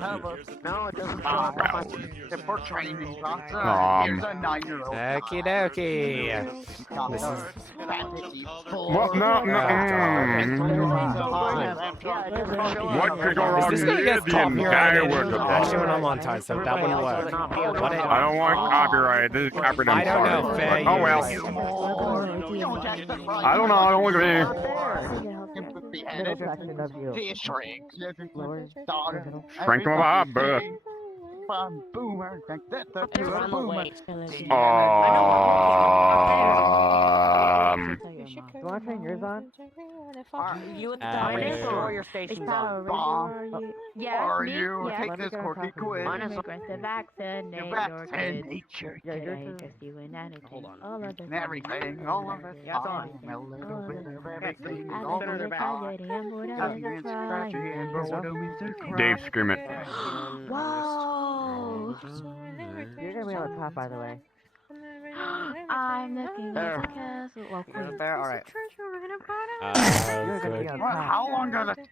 have a... No, it doesn't. If we're training, here's a 9-year-old. Okie dokie. This is... What? No. What could go wrong? Is this gonna get The entire world. Actually, when I'm on time, so that wouldn't work. What I don't want copyright. This is copyright. I don't know, fair Oh well. I don't know. I don't look at me. Strength of a boomer. You want to turn yours on? You at the diner or your station's on? Bomb. Yeah, Are me? you? Yeah. Take this quirky quiz. Mine is aggressive vaccinate your Vaccinate kids. your Today, just you and anything. Hold on. All of it. everything, all of it. Yeah, it's on. A little bit of everything, I all look of at it. the tragedy and what Have I you was scratch your hand, but what do we do? Dave, scream it. Whoa! You're gonna be on the top, by the way. I'm looking There. at the castle. Well, Right there, alright. You're gonna be on top. How long does it?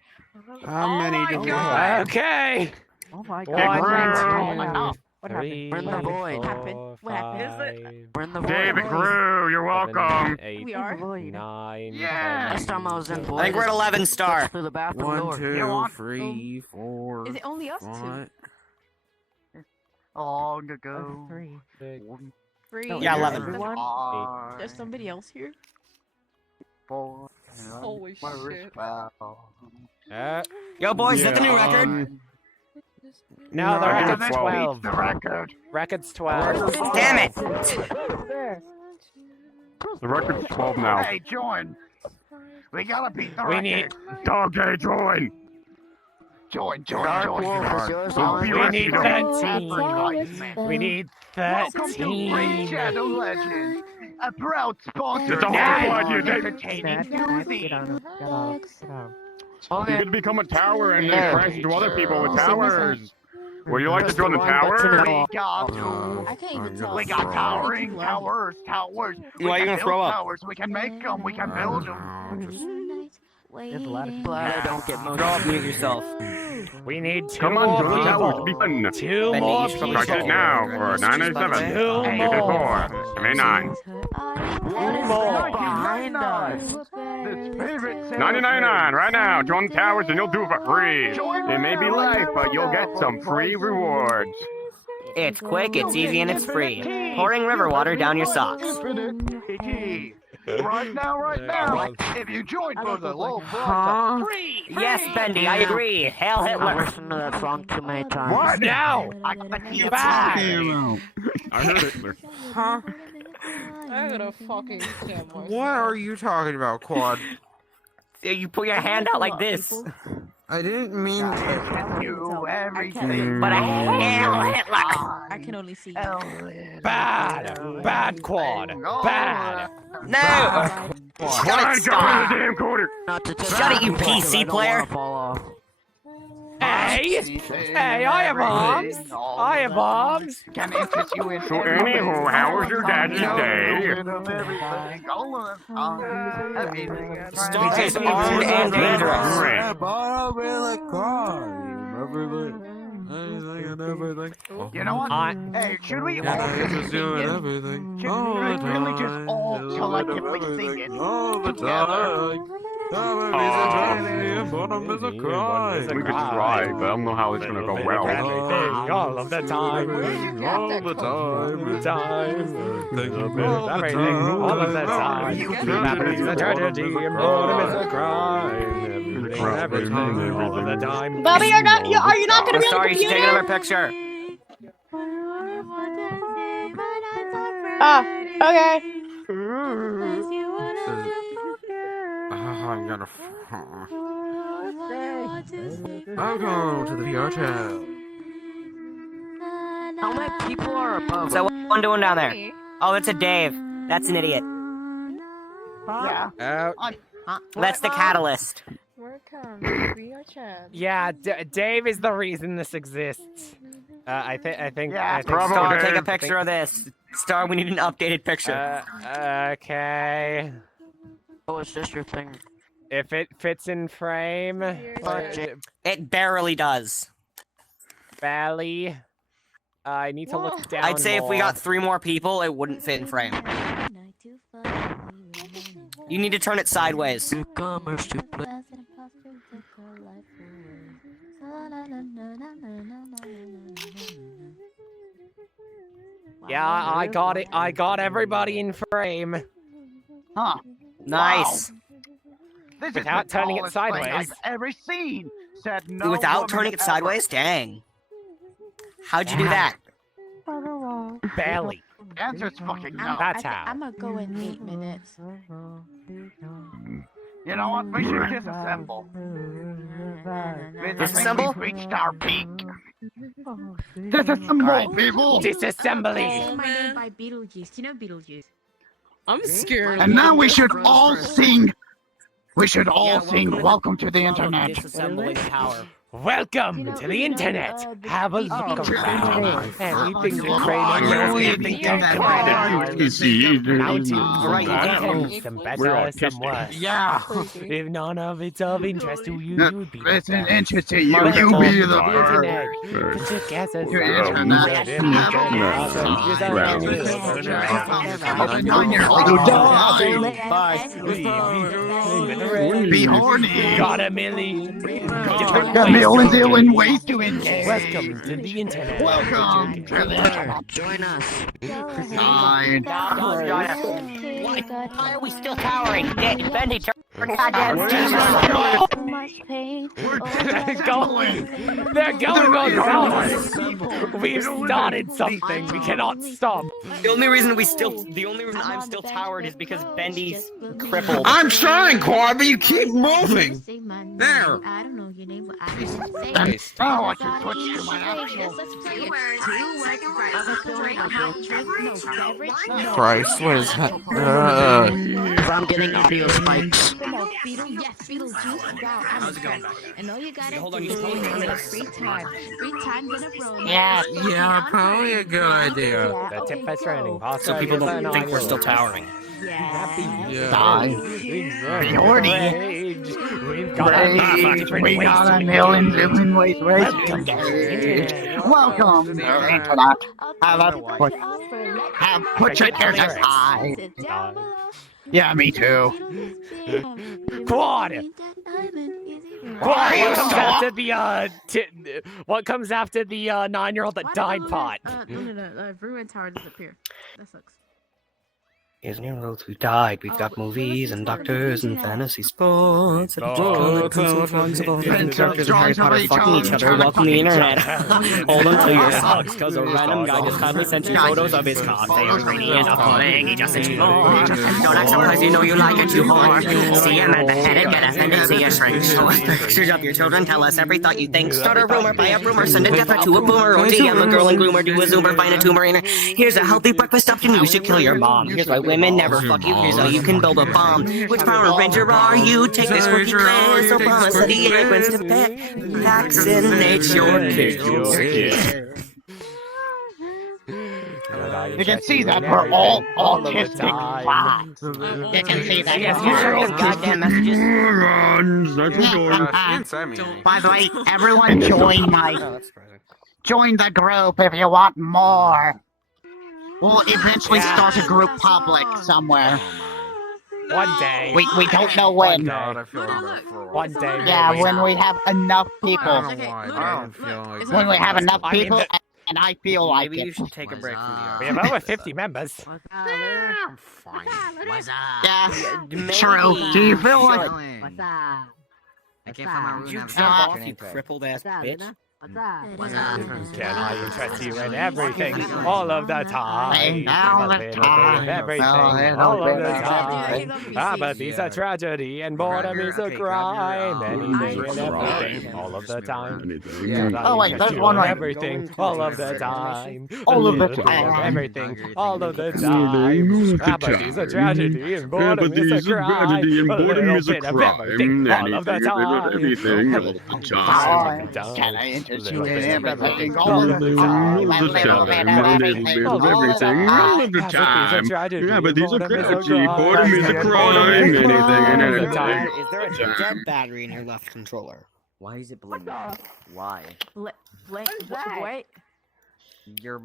How many do we God. have? Okay. Oh my One, god. Grew. What Three, happened? We're in the void. four, Happened? What happened? five, We're in the David grew. You're welcome. 8, We are? 9, Yeah. 10, time I was in I think we're at 11 star. Through the bathroom 1, door. 2, 3, 4. Is it only us two? 5. Long ago. 3. 6, Free? No, Yeah, 11. Everyone? There's somebody else here? Holy shit. Yo, boys, is that the new record? No, the No, record's that's 12. The record. Record's 12. Damn it! There. The record's 12 now. Hey, join. We gotta beat the We record. need- Okay, join. Join. We need 13. We need Welcome to Raid 13. Shadow Legends, a proud sponsor It's all of about you, Dave. entertaining Snatch, get on music. him. Get on him. Get on him. You get to become a tower and then crash into other people with towers. Would you like to join the tower? We got I can't even tell. We got towering towers. We Why are you can gonna build throw up? Towers. We can make them. We can build them. There's a lot of Bladder, don't get Throw up, mute yourself. We need 2 Come on, more join the towers. people. Be fun. 2 Benny, more you should people. Start it now for 987. 2 84. more. 79. 2 more. Behind us. This favorite 99 right now. Join the towers and you'll do it for free. It may be life, but you'll get some free rewards. It's quick, it's easy, and it's free. Pouring river water down your socks. Right now. If you join for the low Huh? free. Yes, Bendy, I agree. Hail Hitler. listened to that song too many times. What? Now. I got you Back. I heard Hitler. Huh? I'm gonna fucking kill myself. What are you talking about, Quad? You put your hand out like this. I didn't mean to. You everything. But a Hail Hitler. I can only see. Bad. Bad quad. Bad. No! Quad, Shut it, get out of stop! the damn corner. Shut it, you PC player! Hey. Hey, I have bombs. I have bombs. Can interest you in So anywho, how was your daddy's day? Star is armed and dangerous. You know what? Hey, should we all just sing it? Should we really just all collectively sing it? Together? We could try, but I don't know how it's gonna go well. Everything all of the time. All the time. Everything all of the time. Happening's a tragedy and boredom is a crime. Everything all of the time. Bobby, are you not gonna be on Star, the you should take computer? another picture. Ah, okay. I'm gonna. I'll go to the VR chat. How many people are above? So, what one doing down there? Oh, it's a Dave. That's an idiot. Yeah. Out. That's the catalyst. Welcome to your chat. Yeah, Dave is the reason this exists. I think. Yeah, I think bravo, Star, Dave. Take a picture of this. Star, we need an updated picture. Okay. Oh, it's just your thing. If it fits in frame. It barely does. Belly. I need to look down. I'd say if we more. got 3 more people, it wouldn't fit in frame. You need to turn it sideways. Yeah, I got it. I got everybody in frame. Huh. Nice. This is Without the turning it tallest thing sideways. I've ever seen. Said no Without woman turning it ever. sideways? Dang. How'd you do that? Belly. The answer's fucking no. That's how. I'm gonna go in 8 minutes. You know what? We should disassemble. Disassemble? We've reached our peak. Disassemble, people. Disassembly. My name by Beetlejuice. You know Beetlejuice. I'm scared. And now we should all sing. We should all Yeah, sing welcome to "Welcome to the Internet." Disassembling tower. Welcome to the internet. Have a look around. Anything to Oh, train you on, need anything to to get climb. that. Mountains, Alright, you some get better, it. some We're better, some autistic. worse. Yeah. If none of it's of interest to you, you'd be the Listen, best. interesting. You Welcome be to the the first. internet. Put your guesses Your down. Be horny. Got a million. Got million ways to engage. Welcome to the internet. Welcome to the Internet. Join us. Fine. Why are we still towering? Bendy, turn goddamn Going. They're going on down. We've started something. We cannot stop. The only reason I'm still towered is because Bendy's crippled. I'm trying, Corby. You keep moving. There. I don't know your name, but I don't say Now I can switch to my actual. Christ, what is that? I'm getting audio spikes. How's it going? And all you gotta Hold on, do you is totally turn take this. 3 times. 3 times in a row. Yeah, probably a good idea. The tip for training. So people don't think we're still towering. Yeah. Die. Be horny. We've got a different We ways got to a million different ways to Welcome to the internet. Welcome to the Internet. Put your ears aside. Yeah, me too. Quad. What comes after the what comes after the 9-year-old that died pot? No. Ruin Tower disappear. That sucks. Here's new roads who died. We've got movies and doctors and fantasy sports. Sports. Drawings of Harry Potter fucking each other. Welcome to the internet. Hold on to your socks, cause a random guy just kindly sent you photos of his cock. They are greedy and appalling. He just sent you more. Don't act surprised, you know you like it, you whore. See him at beheaded, get offended, see a shrink. Show us pictures of your children, tell us every thought you think. Start a rumor, buy a rumor, send a death threat to a boomer. OTM, a girl and groomer, do a zoomer, find a tumor in her. Here's a healthy breakfast option, you should kill your mom. Here's why women never fuck you, here's how you can build a bomb. Which Power Ranger are you? Take this rookie quiz. Obama said he ain't wins to bet. Vaccinate your kids. You can see that we're all autistic class. You can see that. Yes, you heard them goddamn messages. By the way, everyone join the group if you want more. We'll eventually start a group public somewhere. One day. We don't know when. One day. Yeah, maybe. when we have enough people. I don't feel like When we have enough I mean, people, and I feel like Maybe you it. should take a break from We the have over 50 members. I'm fine. Yeah, Maybe true. Do you feel like... What's up? I can't find my room. You What's jump up? off, you crippled ass bitch. What's up? Can I interest you in everything, all of the time? All the A little bit time. of everything, A little all of bit the of time. Apathy's a tragedy and boredom is a crime. Anything and everything, all of the time. Can I Oh, wait, interest there's you one in right. Everything, all of the time. All of the A little bit time. Everything, all of the time. Apathy's a tragedy and boredom is a crime. A little bit of everything, all of the time. Can I interest you in everything? All of the time. A little bit of everything. All of the time. Yeah, but these are tragedy. Boredom is a crime. Anything and everything. Is there a dead battery in your left controller? Why is it blue? Why? Wait.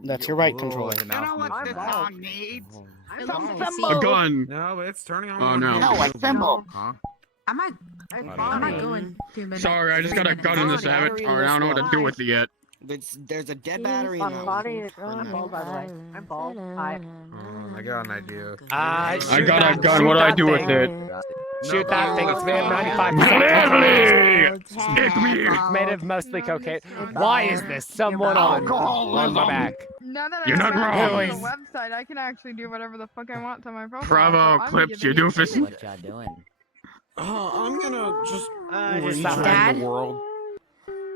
That's your right controller. You know what this song needs? A gun. No, but it's turning on. Oh, no. No, a symbol. Am I going 2 minutes? Sorry, I just got a gun in this avatar. I don't know what to do with it yet. There's a dead battery in there. I'm bald, by the way. I'm bald. Hi. I got an idea. I got a gun. What do I do with it? Shoot that thing. It's made of 95%. It's made of mostly cocaine. Why is this someone on my back? Now that You're not wrong. on the website, I can actually do whatever the fuck I want to my profile. Bravo, so I'm Clips, you giving doofus. What y'all doing? I'm gonna just Dad? the world.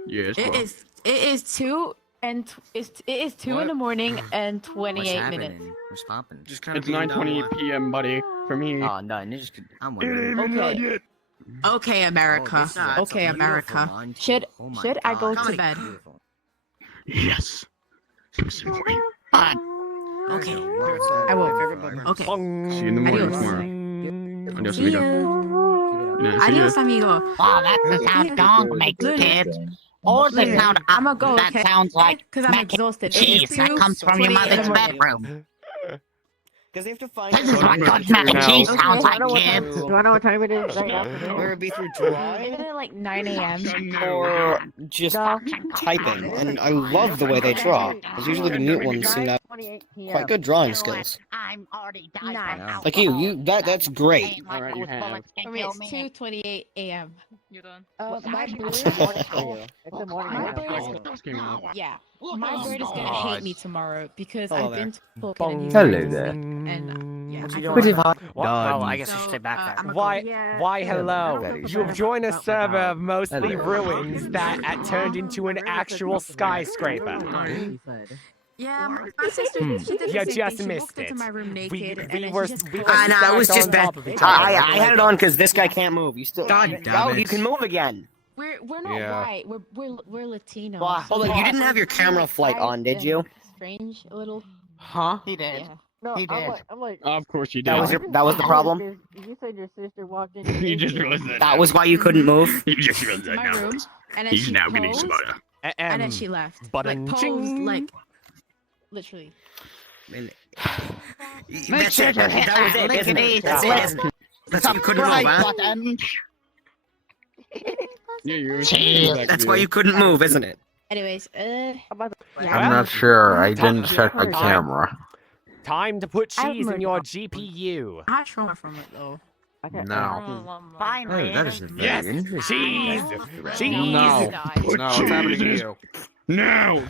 Yes, It bro. is 2 and it is 2 in the morning and 28 minutes. What's poppin'? Just kind of It's 9:20 p.m., buddy, for me. Oh, no, Ninja's good. I'm It ain't wondering. even done yet. Okay, America. Oh, Okay, America. Should I go to to bed? Yes. Okay. I will. Okay. See you in the morning Adios. tomorrow. Adios, See amigo. you. Yeah, see ya. Adios, amigo. Wow, that's the sound dog makes, kids. Or the sound I'm gonna go. that sounds like because I'm mac and exhausted. cheese that comes from your 2:28 in the mother's morning. bedroom. Because they have to find. This is what good mac and cheese sounds like, Do kids. I know what time it is right now? Whether it be through Isn't drive it like 9 a.m.? or just typing, and I love the way they draw. Because usually the mute ones seem to have 28 p.m. quite good drawing skills. I'm already died Nice. from Like you, that's great. Alright, you have. For me, it's 2:28 a.m. You're done. My bird is it's the morning. My right now. bird is yeah. My bird is gonna hate me tomorrow because Hello I've been there. talking and he's Hello been there. and yeah. What I you feel doing? like- Well, I guess I should stay back there. I'm Why? Yeah. Why? Hello. Very You've joined a server of mostly Hello. ruins that turned into an actual skyscraper. Yeah, my sister, she did the You same just thing. She missed walked into it. my room naked, We and then were she just we were I know, it was stacked just on bad. top of each other. I had it on because this guy can't move. You still. God damn you it. can move again. We're not Yeah. white. We're Latino. Well, hold on, you didn't have your camera flight on, did you? Strange, a little. Huh? He did. Yeah. No, He did. I'm like, Of course you did. That was the problem. You said your sister walked in. You just realized that. That was why you couldn't move. You just realized that My now. room, and then He's she now getting posed, smarter. and then she left. Button Like posed, ching. like literally. Make sure to hit That was that it, isn't lickety it? That's it, isn't it? That's why you couldn't move, subscribe huh? button. Yeah, you're Jeez. That's why you couldn't move, isn't it? Anyways, Well, I'm not sure. I didn't Time- check my camera. Time to put I'm cheese in ready. your GPU. I had trauma from it though. No. Finally. That is very Yes, cheese, cheese. No. No, it's happening to you. No!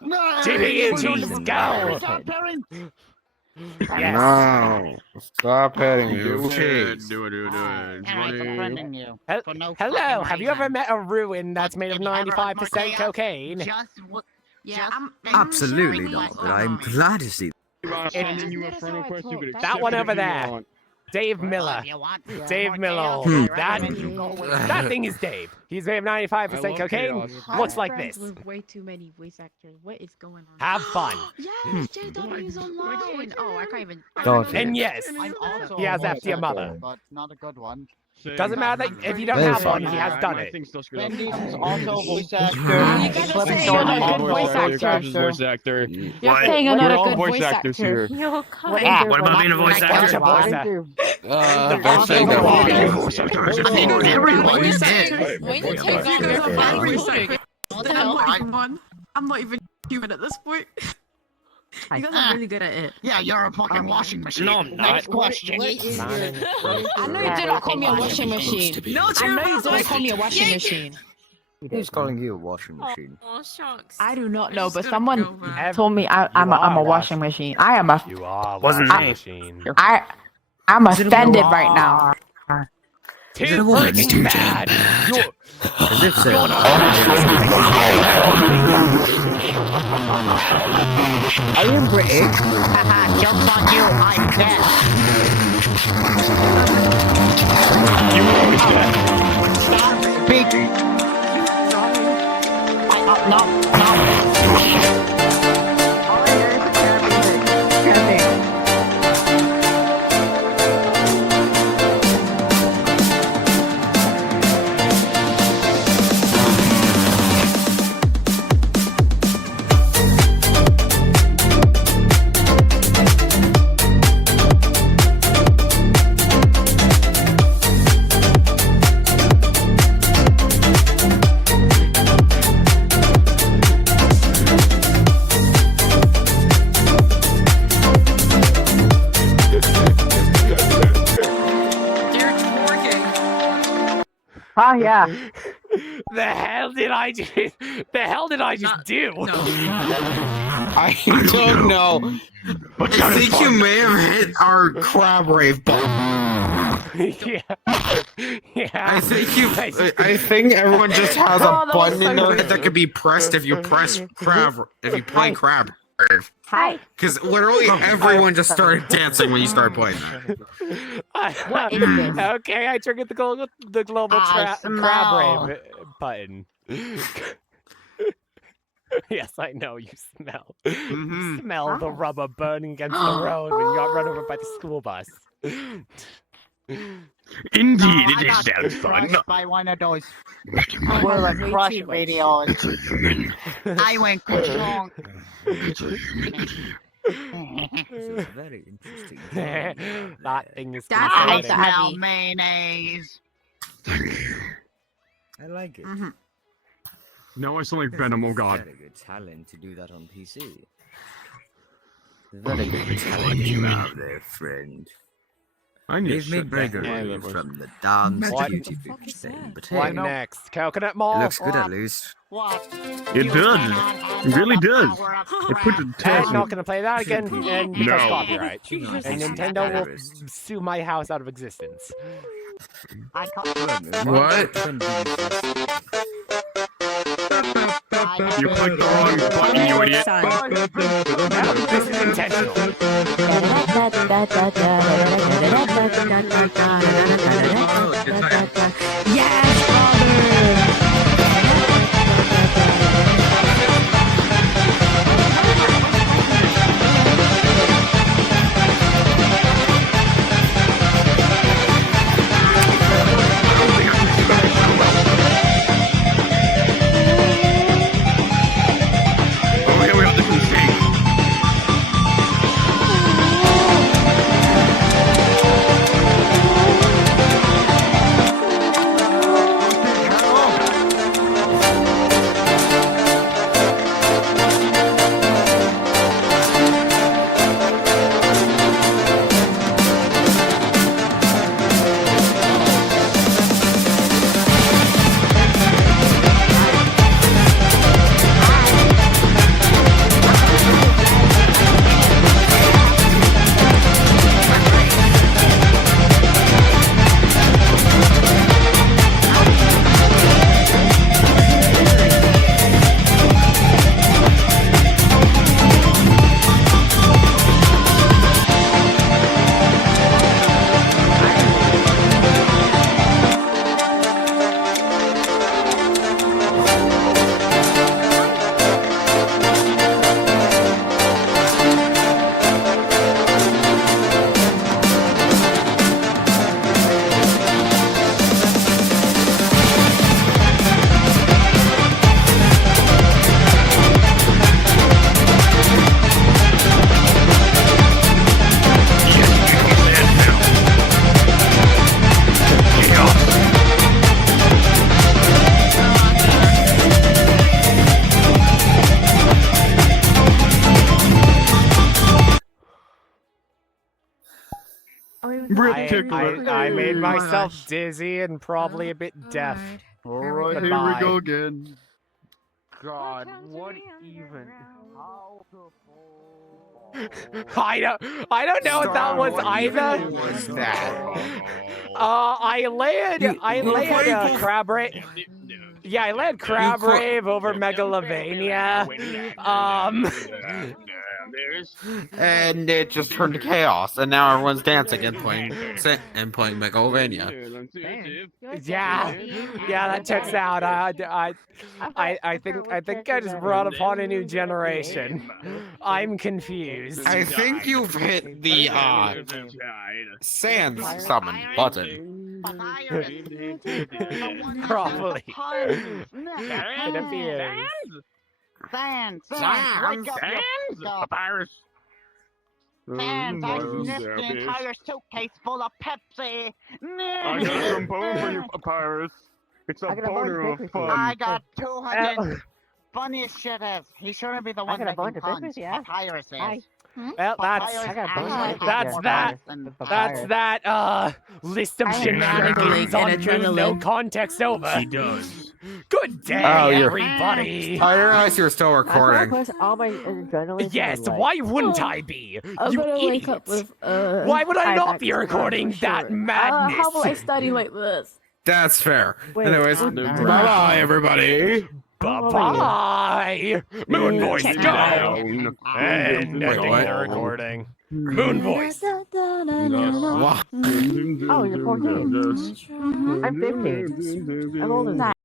No. GPU cheese, go. Stop, Perrin. Yes. No. Stop hitting Do you. it, Cheese. do it, do it, do it. And I befriending you. Hel- For no Hello, fucking have you ever reason. met a ruin that's made of Did you ever 95% Marquea? cocaine? Just what? Yeah, I'm Absolutely sure not, we but I'm glad to see. I'll send you a friend request. You could That accept one it if over you there. want. Dave Miller. If you want. Dave Miller. That thing is Dave. He's made of 95% I love cocaine. chaos. Looks like friends this. With way too many voice actors. What is going on? Have fun. Yes, JW's online. Oh, I can't even. Don't And yes, I'm also he has a after your voice actor, mother. but not a good one. Same. Doesn't matter if you don't Wait, have one, sorry. he has done My it. thing's still screwed up. Wendy's is also a voice actor. You gotta Flipping say Sword you're a is good a voice Clips is actor. voice actor. You're What? saying you're We're not a all good voice voice actors actor. here. What about being a voice Bunch actor? of voice actors. Don't say no Voice one. actors. Everyone Voice did. actors. When you take You off guys your are fine voice voice actor. actors. What the I'm hell? not even one. I'm not even human at this point. You guys are really good at it. Yeah, you're a fucking washing machine. No, I'm Next not. question. I know you didn't call me a washing machine. No, I know you didn't call me a washing machine. Who's calling you a washing machine? Oh, shucks. I do not know, Just but gonna someone go back. told me I'm a washing machine. I am a You are Wasn't washing me. machine. I'm offended right now. Too freaking bad. You're As if so. Are you British? Haha, joke's on you. I'm dead. Big. No. Oh yeah. The hell did I just? The hell did I just do? No. I don't know. I think you may have hit our crab rave button. Yeah. I think you. I think everyone just has a Oh, that was button in so their good. head that could be pressed if you press crab. If you play crab rave. Hi. Because literally everyone just started dancing when you started playing that. What is this? Okay, I triggered the global crab rave button. Yes, I know you smell. You smell the rubber burning against the road when you got run over by the school bus. Indeed, it is sounds fun. By one of those Well, Gorilla Crush videos. I went kuchong. Very interesting. That thing is That's I concerning. smell Abby. mayonnaise. I like it. No, I sound like Venom, oh god. Very good talent to do that on PC. Very good talent you have there, friend. I need to They've made shut burger that rave down. from the dance What? beauty book thing, but What hey, next? Coconut it Mall? looks good at least. What? It You does. cannot It really handle the does. power of It puts a crab. test I'm not gonna play that again, and because No. copyright. Jesus. And Nintendo will Terrorist. sue my house out of existence. I call What? You clicked the wrong button, you idiot. This is intentional. Yes, brother. Oh, here we are, this is insane. I made myself dizzy and probably a bit deaf. Alright, here we go again. God, what even? I don't know what that was either. What was that? I landed a crab rave. Yeah, I led crab rave over Megalovania. And it just turned to chaos, and now everyone's dancing and playing Megalovania. Yeah, that checks out. I think I just brought upon a new generation. I'm confused. I think you've hit the Sans summon button. Probably. It appears. Sans, wake up, you Papyrus. Sans, I sniffed the entire suitcase full of Pepsi. I got some bone for you, Papyrus. It's a boner of fun. I got 200 funniest shit is. He shouldn't be the one got a making bunch of puns. papers, yeah. Papyrus is. Hi. Well, that's that list of shenanigans on and June no adrenaline. context over. She does. Good day, Oh, you're- everybody. I realized you were still recording. all my adrenaline. Yes, why wouldn't I be? I'm You gonna idiot. wake up with Why would I not be IMAX recording for that sure. madness? How will I study like this? That's fair. Wait, Anyways, what? bye-bye, everybody. Bye-bye. Moon voice, Check go. Down. And Wait, ending what? the recording. Moon voice. Wow. Oh, you're 14. I'm 15. I'm older than that.